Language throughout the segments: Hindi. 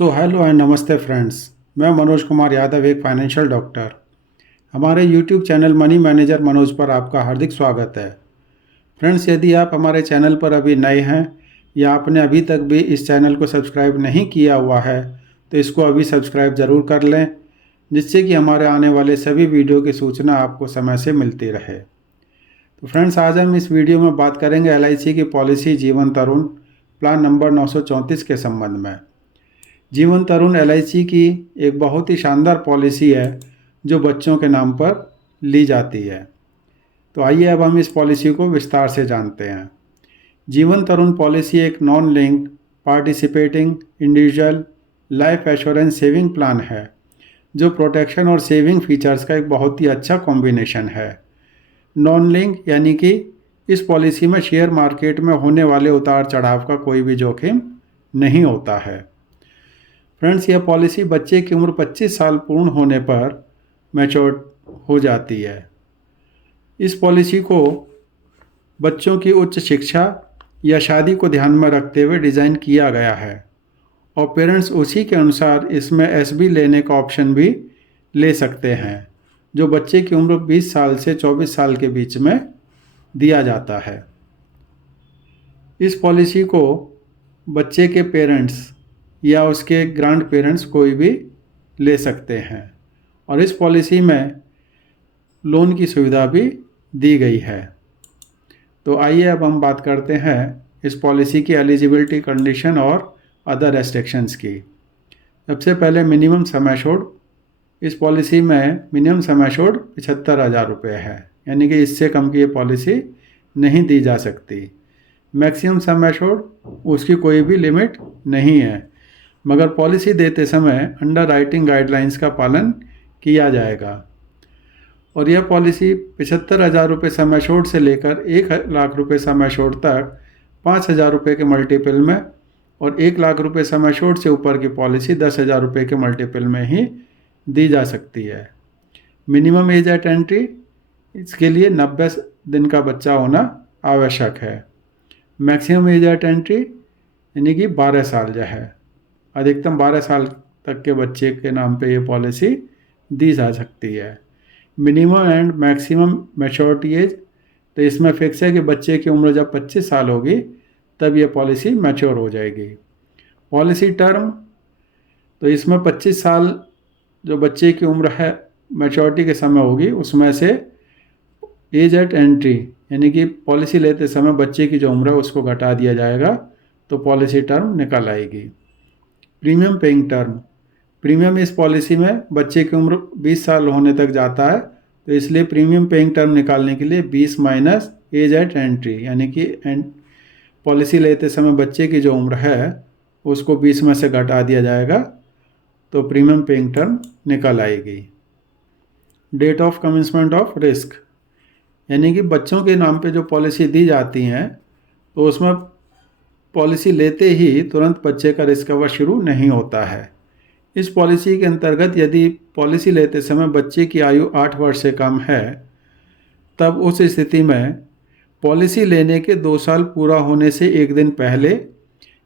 हेलो एंड नमस्ते फ्रेंड्स। मैं मनोज कुमार यादव, एक फाइनेंशियल डॉक्टर। हमारे YouTube channel money manager Manoj पर आपका हार्दिक स्वागत है। फ्रेंड्स, यदि आप हमारे चैनल पर अभी नए हैं या आपने अभी तक भी इस चैनल को सब्सक्राइब नहीं किया हुआ है तो इसको अभी सब्सक्राइब ज़रूर कर लें, जिससे कि हमारे आने वाले सभी वीडियो की सूचना आपको समय से मिलती रहे। तो फ्रेंड्स, आज हम इस वीडियो में बात करेंगे LIC की पॉलिसी जीवन तरुण प्लान नंबर 934 के संबंध में। जीवन तरुण LIC की एक बहुत ही शानदार पॉलिसी है जो बच्चों के नाम पर ली जाती है। तो आइए अब हम इस पॉलिसी को विस्तार से जानते हैं। जीवन तरुण पॉलिसी एक non linked participating individual life assurance saving plan है जो प्रोटेक्शन और सेविंग फीचर्स का एक बहुत ही अच्छा कॉम्बिनेशन है। नॉन लिंक यानी कि इस पॉलिसी में शेयर मार्केट में होने वाले उतार चढ़ाव का कोई भी जोखिम नहीं होता है। फ्रेंड्स, यह पॉलिसी बच्चे की उम्र 25 साल पूर्ण होने पर मैच्योर हो जाती है। इस पॉलिसी को बच्चों की उच्च शिक्षा या शादी को ध्यान में रखते हुए डिज़ाइन किया गया है और पेरेंट्स उसी के अनुसार इसमें SB लेने का ऑप्शन भी ले सकते हैं, जो बच्चे की उम्र 20 साल से 24 साल के बीच में दिया जाता है। इस पॉलिसी को बच्चे के पेरेंट्स या उसके ग्रैंड पेरेंट्स कोई भी ले सकते हैं और इस पॉलिसी में लोन की सुविधा भी दी गई है। तो आइए अब हम बात करते हैं इस पॉलिसी की एलिजिबिलिटी कंडीशन और अदर रेस्ट्रिक्शंस की। सबसे पहले मिनिमम सम एश्योर्ड। इस पॉलिसी में मिनिमम सम एश्योर्ड 75,000 रुपये है, यानी कि इससे कम की ये पॉलिसी नहीं दी जा सकती। मैक्सिमम सम एश्योर्ड उसकी कोई भी लिमिट नहीं है, मगर पॉलिसी देते समय अंडर राइटिंग गाइडलाइंस का पालन किया जाएगा और यह पॉलिसी 75,000 रुपये सम एश्योर्ड से लेकर 1,00,000 रुपये सम एश्योर्ड तक 5,000 रुपये के मल्टीपल में और 1,00,000 रुपये सम एश्योर्ड से ऊपर की पॉलिसी 10,000 रुपये के मल्टीपल में ही दी जा सकती है। मिनिमम एज एट एंट्री, इसके लिए 90 दिन का बच्चा होना आवश्यक है। मैक्सिमम एज एट एंट्री यानी कि 12 साल जो है, अधिकतम 12 साल तक के बच्चे के नाम पे ये पॉलिसी दी जा सकती है। Minimum and maximum maturity age, तो इसमें फिक्स है कि बच्चे की उम्र जब 25 साल होगी तब ये पॉलिसी मैच्योर हो जाएगी। पॉलिसी टर्म, तो इसमें 25 साल जो बच्चे की उम्र है मैच्योरिटी के समय होगी, उसमें से एज एट एंट्री यानी कि पॉलिसी लेते समय बच्चे की जो उम्र है उसको घटा दिया जाएगा, तो पॉलिसी टर्म निकल आएगी। प्रीमियम पेइंग टर्म, प्रीमियम इस पॉलिसी में बच्चे की उम्र 20 साल होने तक जाता है, तो इसलिए प्रीमियम पेइंग टर्म निकालने के लिए 20 माइनस एज एट एंट्री यानी कि पॉलिसी लेते समय बच्चे की जो उम्र है उसको 20 में से घटा दिया जाएगा, तो प्रीमियम पेइंग टर्म निकल आएगी। Date of commencement of risk, यानी कि बच्चों के नाम पे जो पॉलिसी दी जाती हैं तो उसमें पॉलिसी लेते ही तुरंत बच्चे का रिस्क कवर शुरू नहीं होता है। इस पॉलिसी के अंतर्गत यदि पॉलिसी लेते समय बच्चे की आयु 8 वर्ष से कम है, तब उस स्थिति में पॉलिसी लेने के 2 साल पूरा होने से एक दिन पहले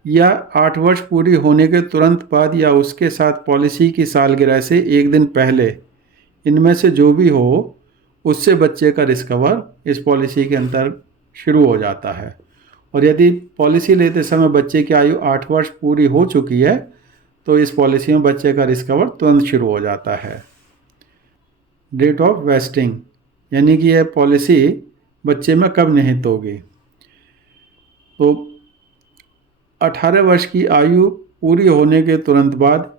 या 8 वर्ष पूरी होने के तुरंत बाद या उसके साथ पॉलिसी की सालगिरह से एक दिन पहले, इनमें से जो भी हो उससे बच्चे का रिस्क कवर इस पॉलिसी के अंतर शुरू हो जाता है। और यदि पॉलिसी लेते समय बच्चे की आयु 8 वर्ष पूरी हो चुकी है तो इस पॉलिसी में बच्चे का रिस्क कवर तुरंत शुरू हो जाता है। डेट ऑफ वेस्टिंग, यानी कि यह पॉलिसी बच्चे में कब निहित होगी, तो 18 वर्ष की आयु पूरी होने के तुरंत बाद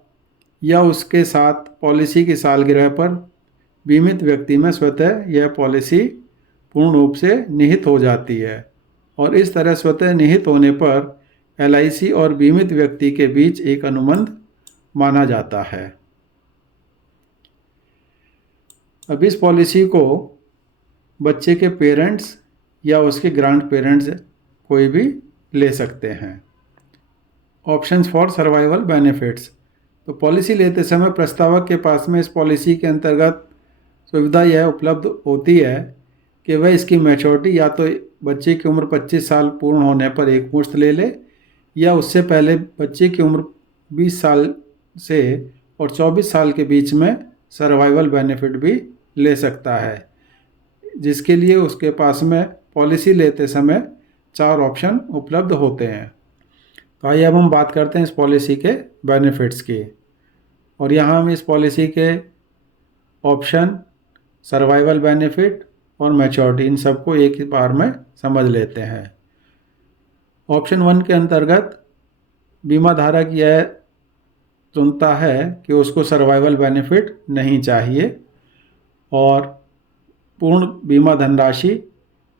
या उसके साथ पॉलिसी की सालगिरह पर बीमित व्यक्ति में स्वतः यह पॉलिसी पूर्ण रूप से निहित हो जाती है और इस तरह स्वतः निहित होने पर LIC और बीमित व्यक्ति के बीच एक अनुबंध माना जाता है। अब इस पॉलिसी को बच्चे के पेरेंट्स या उसके ग्रैंड पेरेंट्स कोई भी ले सकते हैं। ऑप्शंस फॉर सर्वाइवल बेनिफिट्स, तो पॉलिसी लेते समय प्रस्तावक के पास में इस पॉलिसी के अंतर्गत सुविधा यह उपलब्ध होती है कि वह इसकी मैच्योरिटी या तो बच्चे की उम्र 25 साल पूर्ण होने पर एक मुश्त ले ले या उससे पहले बच्चे की उम्र 20 साल से और 24 साल के बीच में सर्वाइवल बेनिफिट भी ले सकता है, जिसके लिए उसके पास में पॉलिसी लेते समय 4 ऑप्शन उपलब्ध होते हैं। तो आइए अब हम बात करते हैं इस पॉलिसी के बेनिफिट्स की। और यहाँ हम इस पॉलिसी के ऑप्शन, सर्वाइवल बेनिफिट और मैच्योरिटी, इन सबको एक ही बार में समझ लेते हैं। ऑप्शन 1 के अंतर्गत बीमा धारक यह चुनता है कि उसको सर्वाइवल बेनिफिट नहीं चाहिए और पूर्ण बीमा धनराशि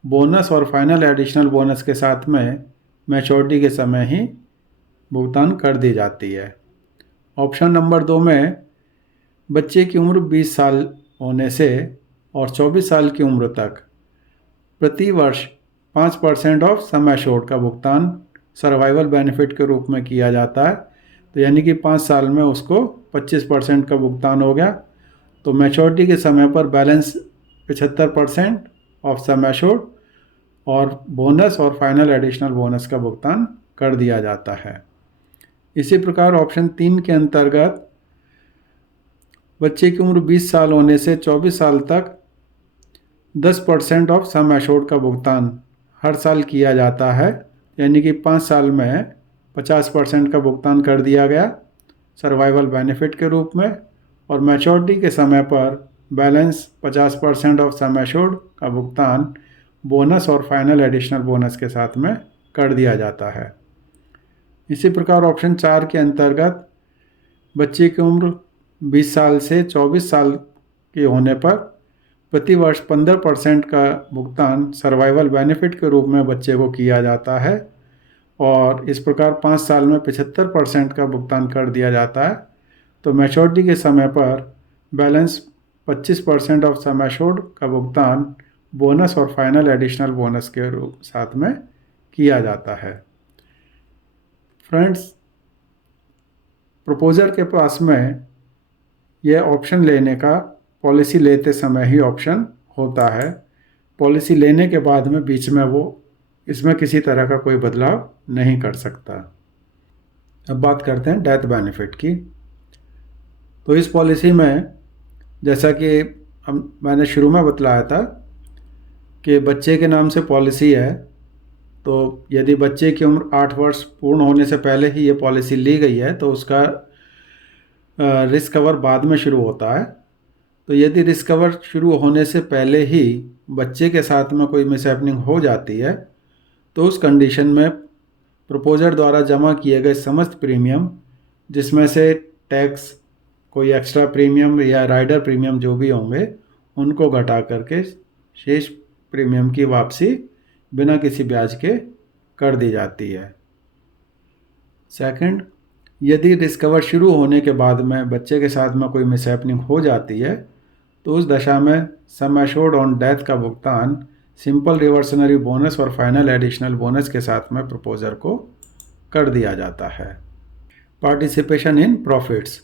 बोनस और फाइनल एडिशनल बोनस के साथ में मैच्योरिटी के समय ही भुगतान कर दी जाती है। ऑप्शन नंबर 2 में बच्चे की उम्र 20 साल होने से और 24 साल की उम्र तक प्रति वर्ष 5% ऑफ सम एश्योर्ड का भुगतान सर्वाइवल बेनिफिट के रूप में किया जाता है। तो यानी कि 5 साल में उसको 25% का भुगतान हो गया, तो मैच्योरिटी के समय पर बैलेंस 75% ऑफ सम एश्योर्ड और बोनस और फाइनल एडिशनल बोनस का भुगतान कर दिया जाता है। इसी प्रकार ऑप्शन 3 के अंतर्गत बच्चे की उम्र 20 साल होने से 24 साल तक 10% ऑफ सम एश्योर्ड का भुगतान हर साल किया जाता है, यानी कि 5 साल में 50% का भुगतान कर दिया गया सर्वाइवल बेनिफिट के रूप में, और मैच्योरिटी के समय पर बैलेंस 50% ऑफ सम एश्योर्ड का भुगतान बोनस और फाइनल एडिशनल बोनस के साथ में कर दिया जाता है। इसी प्रकार ऑप्शन 4 के अंतर्गत बच्चे की उम्र 20 साल से 24 साल के होने पर प्रति वर्ष 15% का भुगतान सर्वाइवल बेनिफिट के रूप में बच्चे को किया जाता है, और इस प्रकार 5 साल में 75% का भुगतान कर दिया जाता है। तो मैच्योरिटी के समय पर बैलेंस 25% ऑफ सम एश्योर्ड का भुगतान बोनस और फाइनल एडिशनल बोनस के साथ में किया जाता है। फ्रेंड्स, प्रपोजर के पास में यह ऑप्शन लेने का पॉलिसी लेते समय ही ऑप्शन होता है। पॉलिसी लेने के बाद में बीच में वो इसमें किसी तरह का कोई बदलाव नहीं कर सकता। अब बात करते हैं डेथ बेनिफिट की। तो इस पॉलिसी में जैसा कि मैंने शुरू में बतलाया था कि बच्चे के नाम से पॉलिसी है, तो यदि बच्चे की उम्र 8 वर्ष पूर्ण होने से पहले ही ये पॉलिसी ली गई है तो उसका रिस्क कवर बाद में शुरू होता है। तो यदि रिस्क कवर शुरू होने से पहले ही बच्चे के साथ में कोई मिसहैपनिंग हो जाती है तो उस कंडीशन में प्रपोजर द्वारा जमा किए गए समस्त प्रीमियम, जिसमें से टैक्स, कोई एक्स्ट्रा प्रीमियम या राइडर प्रीमियम जो भी होंगे, उनको घटा करके शेष प्रीमियम की वापसी बिना किसी ब्याज के कर दी जाती है। सेकंड, यदि रिस्क कवर शुरू होने के बाद में बच्चे के साथ में कोई मिसहैपनिंग हो जाती है तो उस दशा में सम एश्योर्ड ऑन डेथ का भुगतान सिंपल रिवर्सनरी बोनस और फाइनल एडिशनल बोनस के साथ में प्रपोजर को कर दिया जाता है। पार्टिसिपेशन इन प्रॉफिट्स,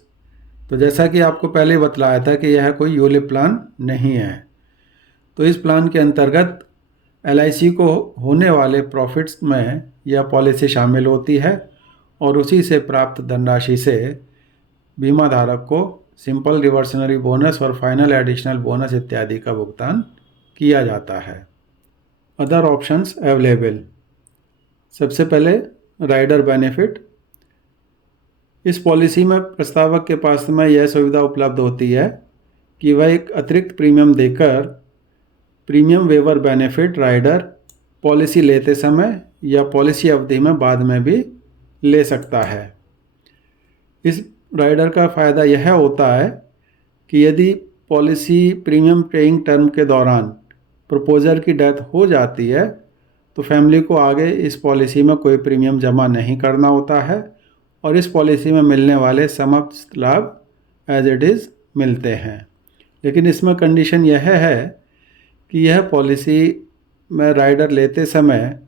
तो जैसा कि आपको पहले बतलाया था कि यह कोई यूलिप प्लान नहीं है, तो इस प्लान के अंतर्गत LIC को होने वाले प्रॉफिट्स में यह पॉलिसी शामिल होती है और उसी से प्राप्त धनराशि से बीमा धारक को सिंपल रिवर्सनरी बोनस और फाइनल एडिशनल बोनस इत्यादि का भुगतान किया जाता है। अदर ऑप्शंस अवेलेबल, सबसे पहले राइडर बेनिफिट। इस पॉलिसी में प्रस्तावक के पास में यह सुविधा उपलब्ध होती है कि वह एक अतिरिक्त प्रीमियम देकर premium waiver benefit rider policy लेते समय या पॉलिसी अवधि में बाद में भी ले सकता है। इस राइडर का फ़ायदा यह होता है कि यदि पॉलिसी प्रीमियम पेइंग टर्म के दौरान प्रपोजर की डेथ हो जाती है तो फैमिली को आगे इस पॉलिसी में कोई प्रीमियम जमा नहीं करना होता है और इस पॉलिसी में मिलने वाले समस्त लाभ एज इट इज़ मिलते हैं। लेकिन इसमें कंडीशन यह है कि यह पॉलिसी में राइडर लेते समय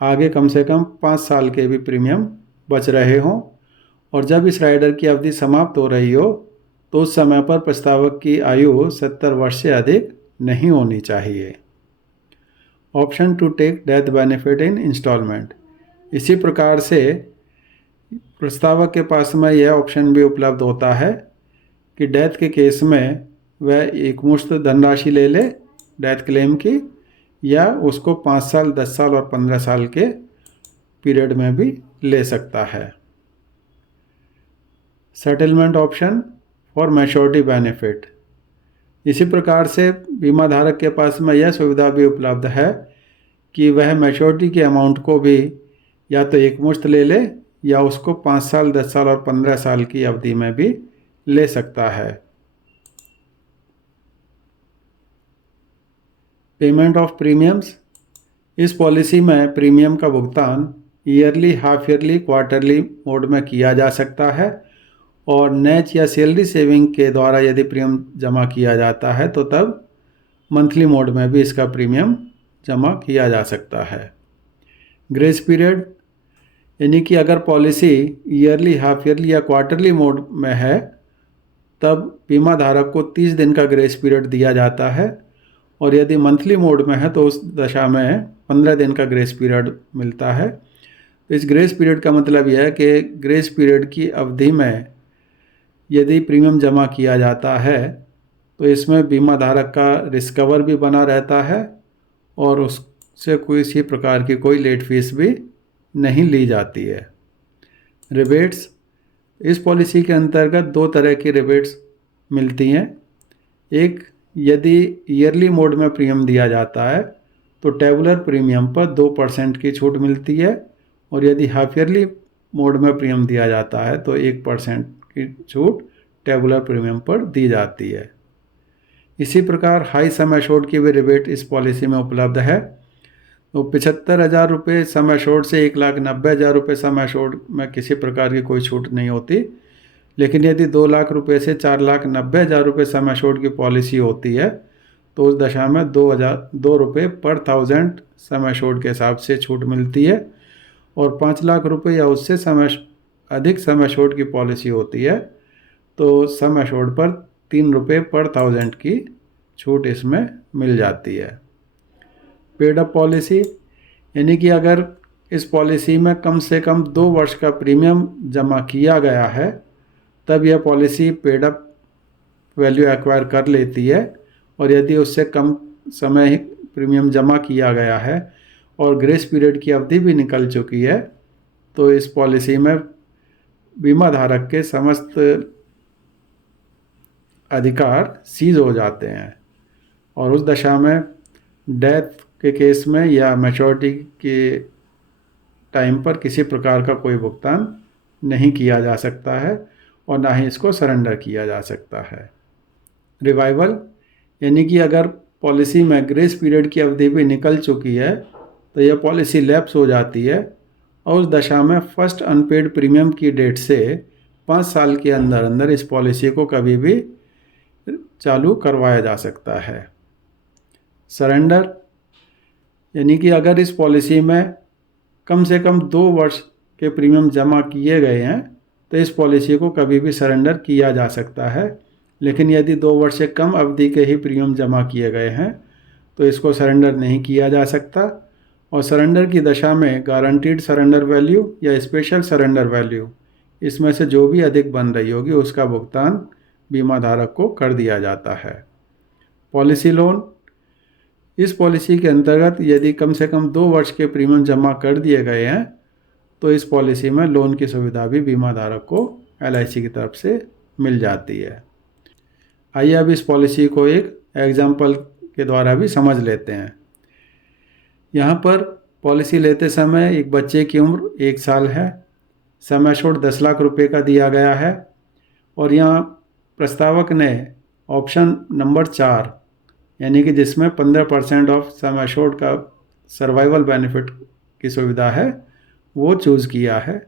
आगे कम से कम 5 साल के भी प्रीमियम बच रहे हों, और जब इस राइडर की अवधि समाप्त हो रही हो तो उस समय पर प्रस्तावक की आयु 70 वर्ष से अधिक नहीं होनी चाहिए। Option to take death benefit in instalment, इसी प्रकार से प्रस्तावक के पास में यह ऑप्शन भी उपलब्ध होता है कि डेथ के केस में वह एकमुश्त धनराशि ले ले डेथ क्लेम की, या उसको 5 साल, 10 साल और 15 साल के पीरियड में भी ले सकता है। Settlement option for maturity benefit. इसी प्रकार से बीमा धारक के पास में यह सुविधा भी उपलब्ध है कि वह मैच्योरिटी के अमाउंट को भी या तो एकमुश्त ले ले या उसको 5 साल, 10 साल और 15 साल की अवधि में भी ले सकता है। Payment of premiums. इस पॉलिसी में प्रीमियम का भुगतान yearly, half yearly, quarterly mode में किया जा सकता है और नेच या सैलरी सेविंग के द्वारा यदि प्रीमियम जमा किया जाता है तो तब मंथली मोड में भी इसका प्रीमियम जमा किया जा सकता है। ग्रेस पीरियड, यानी कि अगर पॉलिसी ईयरली, हाफ ईयरली या क्वार्टरली मोड में है तब बीमा धारक को 30 दिन का ग्रेस पीरियड दिया जाता है और यदि मंथली मोड में है तो उस दशा में 15 दिन का ग्रेस पीरियड मिलता है। तो इस ग्रेस पीरियड का मतलब यह है कि ग्रेस पीरियड की अवधि में यदि प्रीमियम जमा किया जाता है तो इसमें बीमा धारक का रिस्क कवर भी बना रहता है और उससे किसी प्रकार की कोई लेट फीस भी नहीं ली जाती है। रिबेट्स। इस पॉलिसी के अंतर्गत 2 तरह की रिबेट्स मिलती हैं। एक, यदि ईयरली मोड में प्रीमियम दिया जाता है तो टेबुलर प्रीमियम पर 2% की छूट मिलती है और यदि हाफ ईयरली मोड में प्रीमियम दिया जाता है तो 1% की छूट टेबुलर प्रीमियम पर दी जाती है। इसी प्रकार हाई सम एश्योर्ड की भी रिबेट इस पॉलिसी में उपलब्ध है। तो 75,000 रुपये सम एश्योर्ड से 1,90,000 रुपये सम एश्योर्ड में किसी प्रकार की कोई छूट नहीं होती, लेकिन यदि 2 लाख रुपये से 4,90,000 रुपये सम एश्योर्ड की पॉलिसी होती है तो उस दशा में 2 रुपये पर 1000 सम एश्योर्ड के हिसाब से छूट मिलती है और 5 लाख रुपये या उससे अधिक सम एश्योर्ड की पॉलिसी होती है तो सम एश्योर्ड पर 3 रुपये पर 1000 की छूट इसमें मिल जाती है। पेड अप पॉलिसी, यानी कि अगर इस पॉलिसी में कम से कम 2 वर्ष का प्रीमियम जमा किया गया है तब यह policy paid up value acquire कर लेती है और यदि उससे कम समय प्रीमियम जमा किया गया है और ग्रेस पीरियड की अवधि भी निकल चुकी है तो इस पॉलिसी में बीमा धारक के समस्त अधिकार सीज हो जाते हैं और उस दशा में डेथ के केस में या मैच्योरिटी के टाइम पर किसी प्रकार का कोई भुगतान नहीं किया जा सकता है और ना ही इसको सरेंडर किया जा सकता है। रिवाइवल, यानी कि अगर पॉलिसी में ग्रेस पीरियड की अवधि भी निकल चुकी है तो यह पॉलिसी लैप्स हो जाती है और उस दशा में फर्स्ट अनपेड प्रीमियम की डेट से 5 साल के अंदर अंदर इस पॉलिसी को कभी भी चालू करवाया जा सकता है। सरेंडर, यानी कि अगर इस पॉलिसी में कम से कम 2 वर्ष के प्रीमियम जमा किए गए हैं तो इस पॉलिसी को कभी भी सरेंडर किया जा सकता है, लेकिन यदि 2 वर्ष से कम अवधि के ही प्रीमियम जमा किए गए हैं तो इसको सरेंडर नहीं किया जा सकता और सरेंडर की दशा में गारंटीड सरेंडर वैल्यू या स्पेशल सरेंडर वैल्यू इसमें से जो भी अधिक बन रही होगी उसका भुगतान बीमा धारक को कर दिया जाता है। पॉलिसी लोन, इस पॉलिसी के अंतर्गत यदि कम से कम 2 वर्ष के प्रीमियम जमा कर दिए गए हैं तो इस पॉलिसी में लोन की सुविधा भी बीमा धारक को LIC की तरफ से मिल जाती है। आइए अब इस पॉलिसी को एक एग्जाम्पल के द्वारा भी समझ लेते हैं। यहाँ पर पॉलिसी लेते समय एक बच्चे की उम्र 1 साल है, सम एश्योर्ड 10 लाख रुपए का दिया गया है और यहाँ प्रस्तावक ने ऑप्शन नंबर 4 यानी कि जिसमें 15% ऑफ सम एश्योर्ड का सर्वाइवल बेनिफिट की सुविधा है वो चूज़ किया है।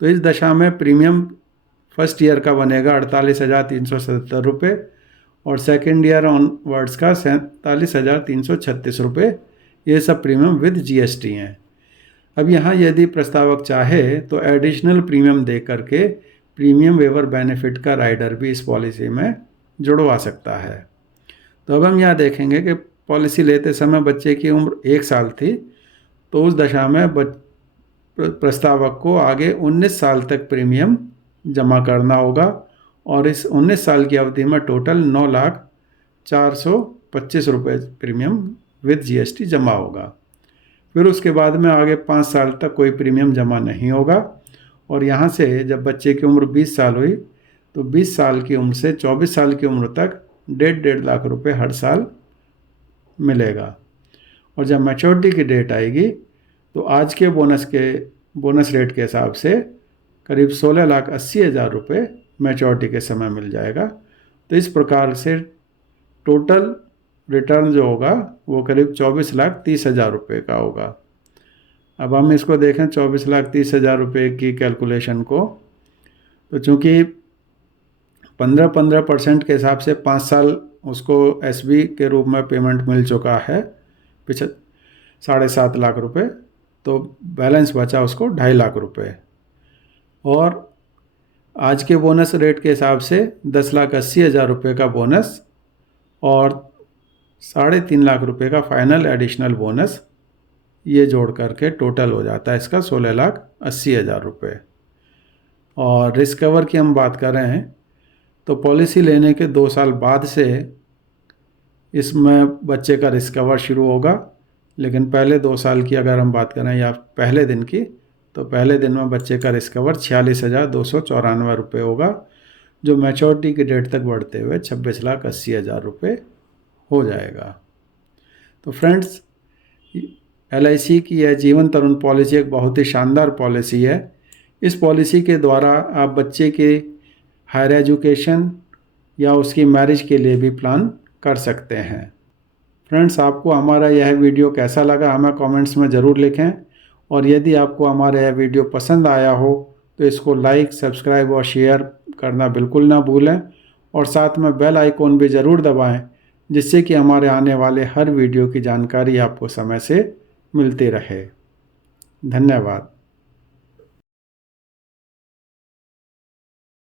तो इस दशा में प्रीमियम फर्स्ट ईयर का बनेगा 48,377 रुपये और सेकेंड ईयर ऑनवर्ड्स का 47,336 रुपये। ये सब प्रीमियम विद GST हैं। अब यहाँ यदि प्रस्तावक चाहे तो एडिशनल प्रीमियम दे करके प्रीमियम वेवर बेनिफिट का राइडर भी इस पॉलिसी में जुड़वा सकता है। तो अब हम यहाँ देखेंगे कि पॉलिसी लेते समय बच्चे की उम्र 1 साल थी तो उस दशा में प्रस्तावक को आगे 19 साल तक प्रीमियम जमा करना होगा और इस 19 साल की अवधि में टोटल 9,425 रुपये प्रीमियम विद जीएसटी जमा होगा। फिर उसके बाद में आगे 5 साल तक कोई प्रीमियम जमा नहीं होगा और यहाँ से जब बच्चे की उम्र 20 साल हुई तो 20 साल की उम्र से 24 साल की उम्र तक 1.5 लाख रुपए हर साल मिलेगा। और जब मैच्योरिटी की डेट आएगी तो आज के बोनस रेट के हिसाब से करीब 16,80,000 रुपये मैच्योरिटी के समय मिल जाएगा। तो इस प्रकार से टोटल रिटर्न जो होगा वो करीब 24,30,000 रुपये का होगा। अब हम इसको देखें 24,30,000 रुपये की कैलकुलेशन को, तो चूँकि 15% के हिसाब से 5 साल उसको एसबी के रूप में पेमेंट मिल चुका है 7.5 लाख रुपए, तो बैलेंस बचा उसको 2.5 लाख रुपए। और आज के बोनस रेट के हिसाब से 10,80,000 रुपये का बोनस और 3.5 लाख रुपए का फाइनल एडिशनल बोनस, ये जोड़ करके टोटल हो जाता है इसका 16,80,000 रुपये। और रिस्क कवर की हम बात कर रहे हैं तो पॉलिसी लेने के 2 साल बाद से इसमें बच्चे का रिस्क कवर शुरू होगा, लेकिन पहले 2 साल की अगर हम बात करें या पहले दिन की, तो पहले दिन में बच्चे का रिस्क कवर 46,294 रुपये होगा, जो मैच्योरिटी की डेट तक बढ़ते हुए 26,80,000 रुपये हो जाएगा। तो फ्रेंड्स, LIC की यह जीवन तरुण पॉलिसी एक बहुत ही शानदार पॉलिसी है। इस पॉलिसी के द्वारा आप बच्चे के हायर एजुकेशन या उसकी मैरिज के लिए भी प्लान कर सकते हैं। फ्रेंड्स, आपको हमारा यह वीडियो कैसा लगा हमें कमेंट्स में ज़रूर लिखें, और यदि आपको हमारा यह वीडियो पसंद आया हो तो इसको लाइक, सब्सक्राइब और शेयर करना बिल्कुल ना भूलें, और साथ में बेल आइकॉन भी ज़रूर दबाएं, जिससे कि हमारे आने वाले हर वीडियो की जानकारी आपको समय से मिलती रहे। धन्यवाद।